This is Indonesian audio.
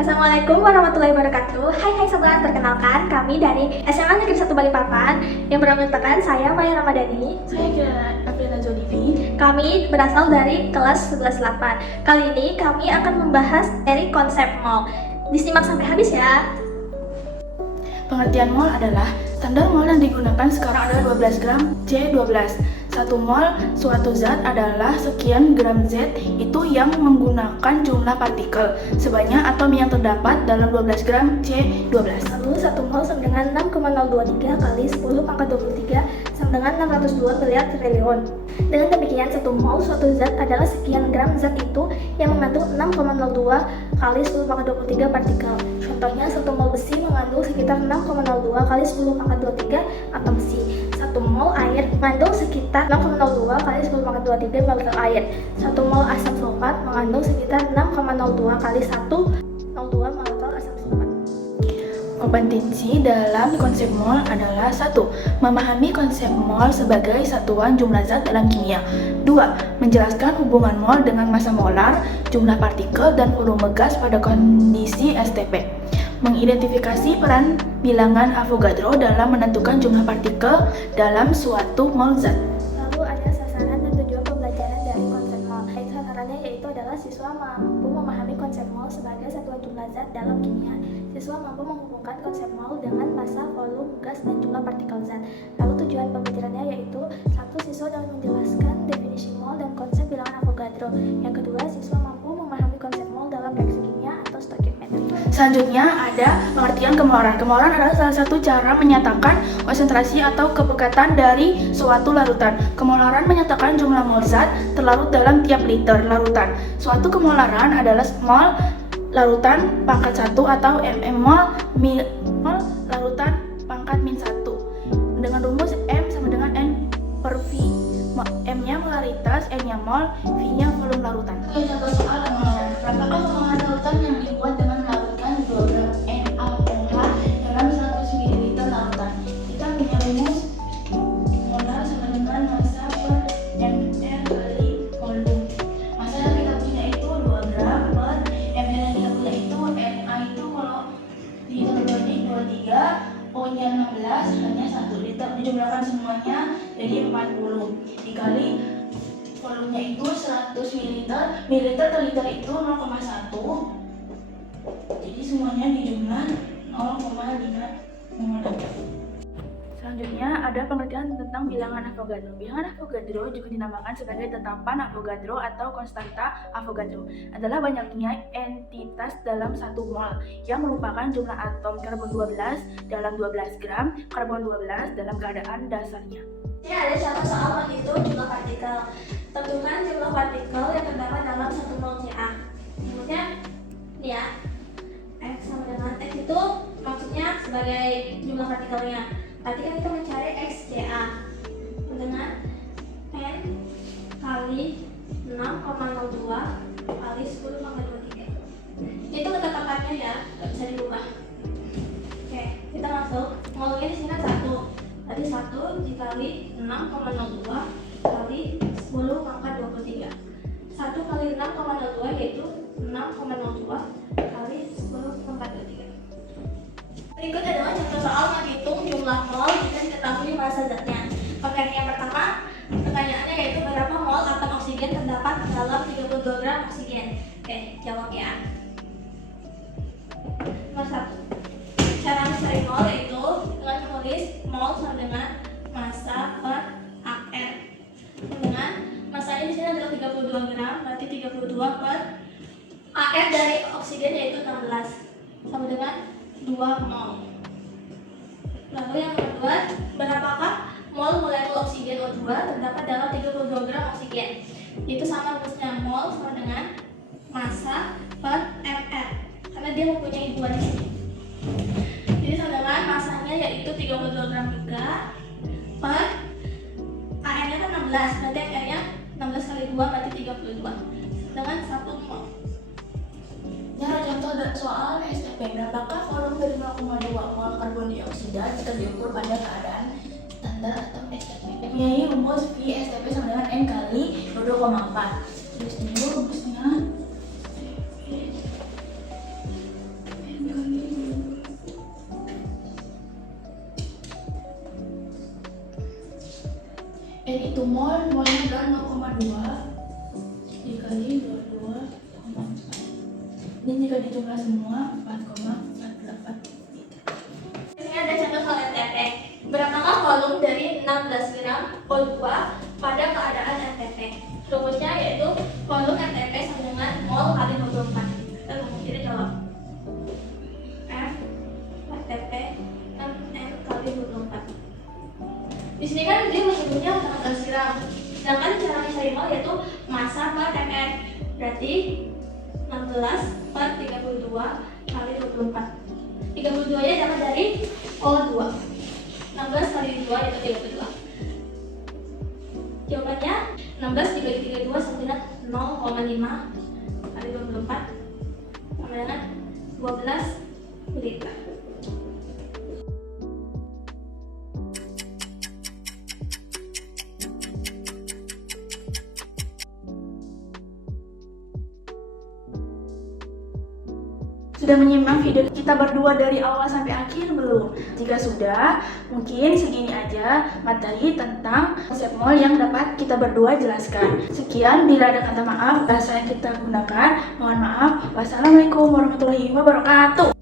Assalamualaikum warahmatullahi wabarakatuh. Hai sobat, perkenalkan kami dari SMA Negeri 1 Balikpapan yang beranggotakan saya Maya Ramadhani. Saya Kira Apriana Zodivi. Kami berasal dari kelas 11-8. Kali ini kami akan membahas dari konsep mall. Disimak sampai habis ya. Pengertian mol adalah standar mol yang digunakan sekarang adalah 12 gram C12. Satu mol suatu zat adalah sekian gram Z itu yang menggunakan jumlah partikel sebanyak atom yang terdapat dalam 12 gram C12. Lalu satu mol sama dengan 6,023 kali 10 pangkat 23 sama dengan 602 miliar triliun. Dengan demikian satu mol suatu zat adalah sekian gram zat itu yang mengandung 6,02 kali 10 pangkat 23 partikel. Contohnya satu mol besi mengandung sekitar 6,02 kali 10 pangkat 23 atom besi. Satu mol air mengandung sekitar 6,02 kali 10 pangkat 23 molekul air. Satu mol asam sulfat mengandung sekitar 6,02 kali 1,02 molekul asam sulfat. Kompetensi dalam konsep mol adalah 1. Memahami konsep mol sebagai satuan jumlah zat dalam kimia. 2. Menjelaskan hubungan mol dengan massa molar, jumlah partikel, dan volume gas pada kondisi STP. Mengidentifikasi peran bilangan Avogadro dalam menentukan jumlah partikel dalam suatu mol zat. Lalu ada sasaran dan tujuan pembelajaran dari konsep mol. Sasarannya yaitu adalah siswa mampu memahami konsep mol sebagai satuan jumlah zat dalam kimia. Siswa mampu menghubungkan konsep mol dengan massa, volume, gas, dan jumlah partikel zat. Lalu tujuan pembelajarannya yaitu 1. Siswa dapat menjelaskan definisi mol dan konsep bilangan Avogadro. Yang kedua, siswa mampu memahami konsep mol dalam reaksi kimia atau stoichiometry. Selanjutnya ada pengertian kemeloran. Kemeloran adalah salah satu cara menyatakan konsentrasi atau kepekatan dari suatu larutan. Kemeloran menyatakan jumlah mol zat terlarut dalam tiap liter larutan. Suatu kemeloran adalah mol larutan pangkat 1 atau mol larutan pangkat min 1. Dengan rumus M sama dengan N per V. M-nya molaritas, N-nya mol, V-nya volume larutan. Contoh soal kemeloran. Berapakah kemeloran larutan yang dibuat dengan melarutkan 2 gram NaOH dalam 100 ml larutan? Kita punya rumus molar sama dengan massa per ml kali volume. Massa yang kita punya itu 2 gram per ml yang kita punya itu Na itu kalau dihitung 23, O-nya 16, H-nya 1 liter. Dijumlahkan semuanya jadi 40 dikali volumenya itu 100 ml. Mililiter per liter itu 0,1. Jadi semuanya dijumlah 0,506. Selanjutnya ada pengertian tentang bilangan Avogadro. Bilangan Avogadro juga dinamakan sebagai tetapan Avogadro atau konstanta Avogadro. Adalah banyaknya entitas dalam satu mol yang merupakan jumlah atom karbon 12 dalam 12 gram, karbon 12 dalam keadaan dasarnya. Ini ada contoh soal menghitung jumlah partikel. Tentukan jumlah partikel yang terdapat dalam satu mol Ca. Maksudnya, ini ya, X sama dengan X itu maksudnya sebagai jumlah partikelnya. Tadi kan kita mencari XCa dengan N kali 6,02 kali 10 pangkat 23. Itu ketetapannya ya, nggak bisa dirubah. Oke, kita masuk. Molnya di sini kan 1. Tadi 1 dikali 6,02 kali 10 pangkat 23. 1 kali 6,02 yaitu 6,02 kali 10 pangkat 23. Berikut adalah contoh soal menghitung jumlah mol dan diketahui massa zatnya. Oke, yang pertama pertanyaannya yaitu berapa mol atom oksigen terdapat dalam 32 gram oksigen. Oke, jawab ya. Nomor 1. Cara mencari mol yaitu dengan menulis mol sama dengan massa per AR. Dengan massanya di sini adalah 32 gram, berarti 32 per AR dari oksigen yaitu 16 sama dengan 2 mol. Lalu yang kedua, berapakah mol molekul oksigen O2 terdapat dalam 32 gram oksigen? Itu sama rumusnya, mol sama dengan massa per mR, karena dia mempunyai 2 di sini. Jadi sama dengan massanya yaitu 32 gram juga per AR-nya kan 16, berarti AR-nya 16 kali 2 berarti 32 dengan 1 mol. Cara contoh soal STP. Berapakah volume dari 0,2 mol karbon dioksida jika diukur pada keadaan standar atau STP? Mempunyai rumus V STP sama dengan N kali 22,4. Tulis dulu rumusnya. N itu mol, molnya adalah 0,2 dikali 22,4. Ini jika dijumlah semua 4,48 liter. Ini ada contoh soal NTP. Berapakah volume dari 16 gram pol 2 pada keadaan NTP? Rumusnya yaitu volume NTP sama dengan mol kali 24. Kita rumus ini jawab. F NTP N kali 24. Di sini kan dia menyebutnya 16 gram. Sedangkan cara mencari mol yaitu massa per ml. Berarti 16 per 32 kali 24. 32 nya dapat dari O2. 16 kali 2 yaitu 32. Jawabannya 16 dibagi 32 sama dengan 0,5 kali 24 sama dengan 12 liter. Sudah menyimak video kita berdua dari awal sampai akhir belum? Jika sudah, mungkin segini aja materi tentang konsep mol yang dapat kita berdua jelaskan. Sekian, bila ada kata maaf bahasa yang kita gunakan, mohon maaf. Wassalamualaikum warahmatullahi wabarakatuh.